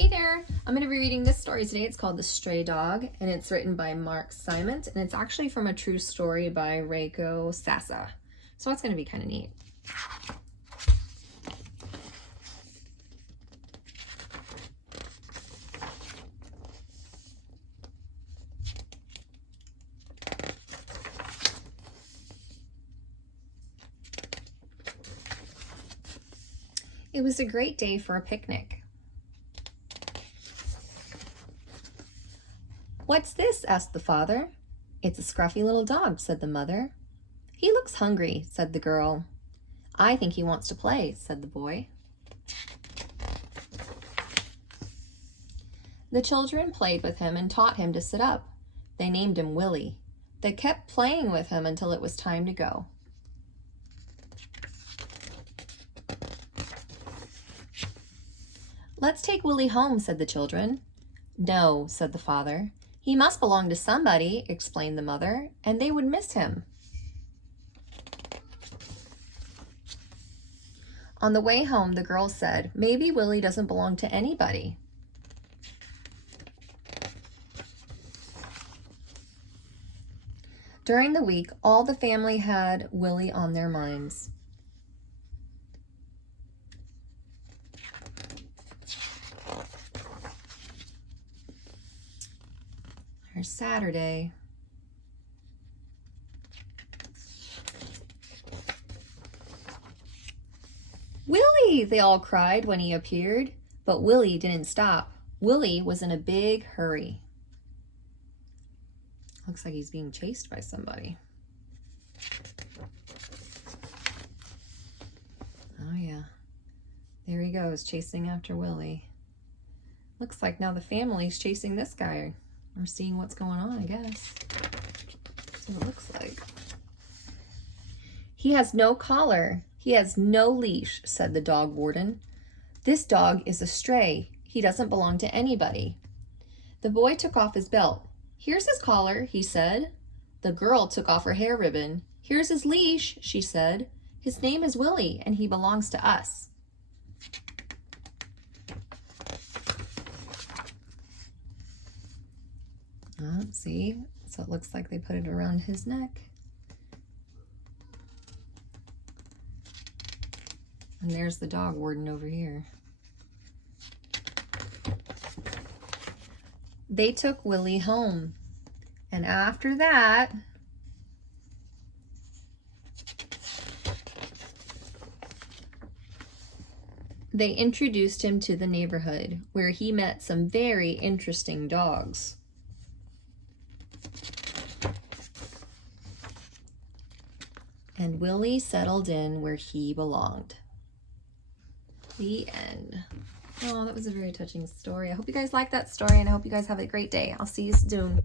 Hey there! I'm going to be reading this story today. It's called The Stray Dog, and it's written by Mark Simon, and it's actually from a true story by Reiko Sassa. So it's going to be kind of neat. It was a great day for a picnic. "What's this?" asked the father. "It's a scruffy little dog," said the mother. "He looks hungry," said the girl. "I think he wants to play," said the boy. The children played with him and taught him to sit up. They named him Willie. They kept playing with him until it was time to go. "Let's take Willie home," said the children. "No," said the father. "He must belong to somebody," explained the mother, "and they would miss him." On the way home, the girls said, "Maybe Willie doesn't belong to anybody." During the week, all the family had Willie on their minds. There's Saturday. "Willie!" they all cried when he appeared, but Willie didn't stop. Willie was in a big hurry. Looks like he's being chased by somebody. Oh yeah, there he goes, chasing after Willie. Looks like now the family's chasing this guy. Or seeing what's going on, I guess. That's what it looks like. "He has no collar. He has no leash," said the dog warden. "This dog is a stray. He doesn't belong to anybody." The boy took off his belt. "Here's his collar," he said. The girl took off her hair ribbon. "Here's his leash," she said. "His name is Willie, and he belongs to us." See, so it looks like they put it around his neck. And there's the dog warden over here. They took Willie home. And after that, they introduced him to the neighborhood, where he met some very interesting dogs. And Willie settled in where he belonged. The end. Oh, that was a very touching story. I hope you guys liked that story, and I hope you guys have a great day. I'll see you soon.